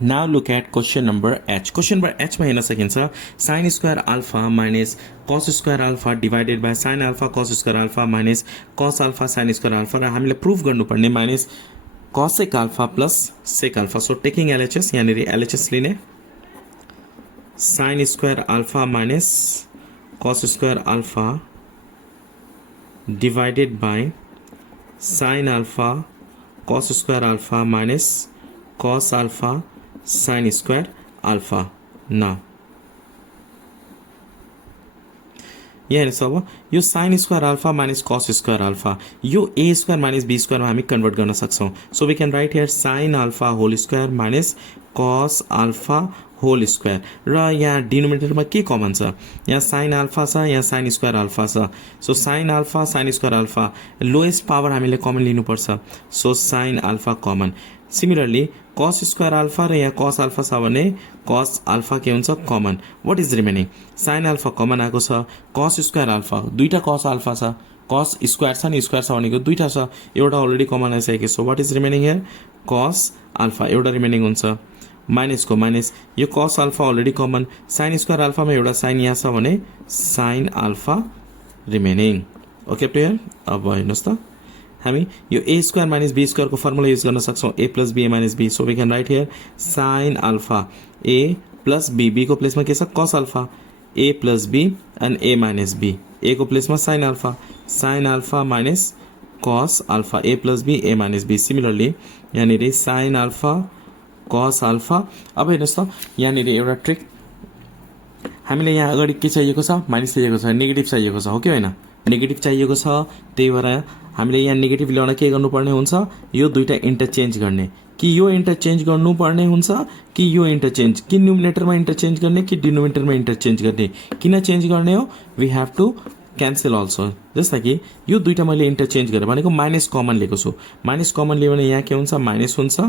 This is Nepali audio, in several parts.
Now look at question number H. Question number H मा हेर्न सकिन्छ sin square alpha minus cos square alpha divided by sin alpha cos square alpha minus cos alpha sin square alpha र हामीले प्रुफ गर्नुपर्ने minus cosec alpha plus sec alpha. So taking LHS यहाँनिर LHS लिने sin square alpha minus cos square alpha divided by sin alpha cos square alpha minus cos alpha sin square alpha. Now यहाँ हेर्नुहोस् अब यो sin square alpha minus cos square alpha यो a square minus b square मा हामी कन्भर्ट गर्न सक्छौं. So we can write here sin alpha whole square minus cos alpha whole square. र यहाँ डिनोमिनेटरमा के कमन छ? यहाँ sin alpha छ, यहाँ sin square alpha छ. So sin alpha sin square alpha lowest power हामीले कमन लिनु पर्छ. So sin alpha common. Similarly cos square alpha र यहाँ cos alpha छ भने cos alpha के हुन्छ? Common. What is remaining? sin alpha common आएको छ. cos square alpha दुईटा cos alpha छ. cos square छ नि square छ भनेको दुईटा छ. एउटा अलरेडी कमन आइसकेको. So what is remaining here? cos alpha एउटा रिमेनिङ हुन्छ. माइनस को माइनस यो cos alpha already common. sin square alpha मा एउटा sin यहाँ छ भने sin alpha remaining. Okay player अब हेर्नुस् त हामी यो a square minus b square को फर्मुला युज गर्न सक्छौं a plus b minus b. So we can write here sin alpha a plus b. b को प्लेसमा के छ? cos alpha. a plus b and a minus b. a को प्लेसमा sin alpha minus cos alpha. a plus b a minus b. Similarly यहाँनिर sin alpha cos alpha. अब हेर्नुस् त यहाँनिर एउटा ट्रिक हामीले यहाँ अगाडि के चाहिएको छ? माइनस चाहिएको छ, नेगेटिभ चाहिएको छ, हो कि हैन? नेगेटिभ चाहिएको छ. त्यही भएर हामीले यहाँ नेगेटिभ ल्याउन के गर्नुपर्ने हुन्छ? यो दुईटा इन्टरचेन्ज गर्ने. कि यो इन्टरचेन्ज गर्नुपर्ने हुन्छ कि यो इन्टरचेन्ज कि न्युमिनेटरमा इन्टरचेन्ज गर्ने कि डिनोमिनेटरमा इन्टरचेन्ज गर्ने. किन चेन्ज गर्ने हो? We have to cancel also. जस्तो कि यो दुईटा मैले इन्टरचेन्ज गरेँ भनेको माइनस कमन लिएको छु. माइनस कमन लियो भने यहाँ के हुन्छ? माइनस हुन्छ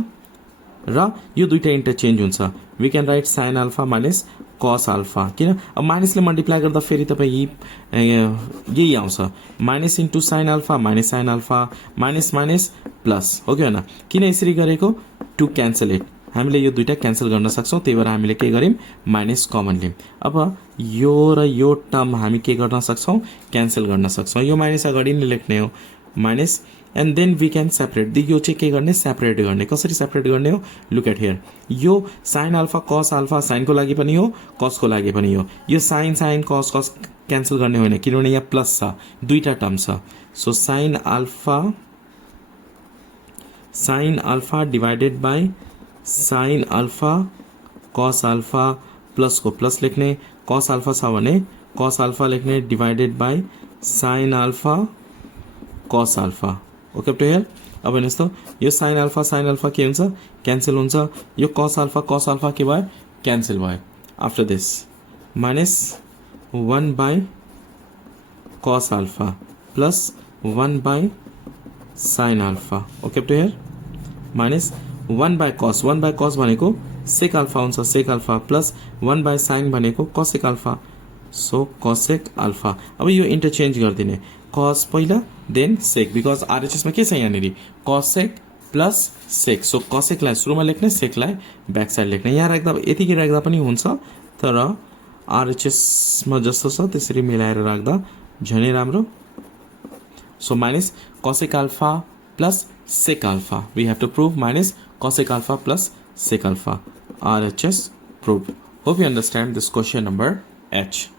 र यो दुईटा इन्टरचेन्ज हुन्छ. We can write sin alpha minus cos alpha. किन? अब माइनसले मल्टिप्लाई गर्दा फेरि तपाईँ यही आउँछ. Minus into sin alpha minus sin alpha minus minus plus, हो कि हैन? किन यसरी गरेको? To cancel it. हामीले यो दुईटा क्यान्सल गर्न सक्छौं. त्यही भएर हामीले के गर्यौं? माइनस कमन लियौं. अब यो र यो टर्म हामी के गर्न सक्छौं? क्यान्सल गर्न सक्छौं. यो माइनस अगाडि नै लेख्ने हो minus and then we can separate. यो चाहिँ के गर्ने? सेपरेट गर्ने. कसरी सेपरेट गर्ने हो? Look at here. यो sin alpha cos alpha sin को लागि पनि हो, cos को लागि पनि हो. यो sin sin cos cos cancel गर्ने होइन किनभने यहाँ प्लस छ, दुईटा टर्म छ. So sin alpha divided by sin alpha cos alpha plus को प्लस लेख्ने, cos alpha छ भने cos alpha लेख्ने divided by sin alpha cos alpha. Okay to here. अब हेर्नुहोस् त यो sin alpha के हुन्छ? क्यान्सल हुन्छ. यो cos alpha के भयो? क्यान्सल भयो. After this minus 1 by cos alpha plus 1 by sin alpha. Okay to here. Minus 1 by cos भनेको sec alpha हुन्छ, sec alpha plus 1 by sin भनेको cosec alpha. So cosec alpha. अब यो इन्टरचेन्ज गरिदिने. cos पहिला देन sec बिकज आरएचएस मा के छ यहाँनिर? cosec plus sec. So cosec लाई सुरुमा लेख्ने, sec लाई ब्याक साइड लेख्ने. यहाँ राख्दा यतिकै राख्दा पनि हुन्छ तर आरएचएस मा जस्तो छ त्यसरी मिलाएर राख्दा झनै राम्रो. So minus cosec alpha plus sec alpha. We have to prove minus cosec alpha plus sec alpha. RHS proved. Hope you understand this question number H.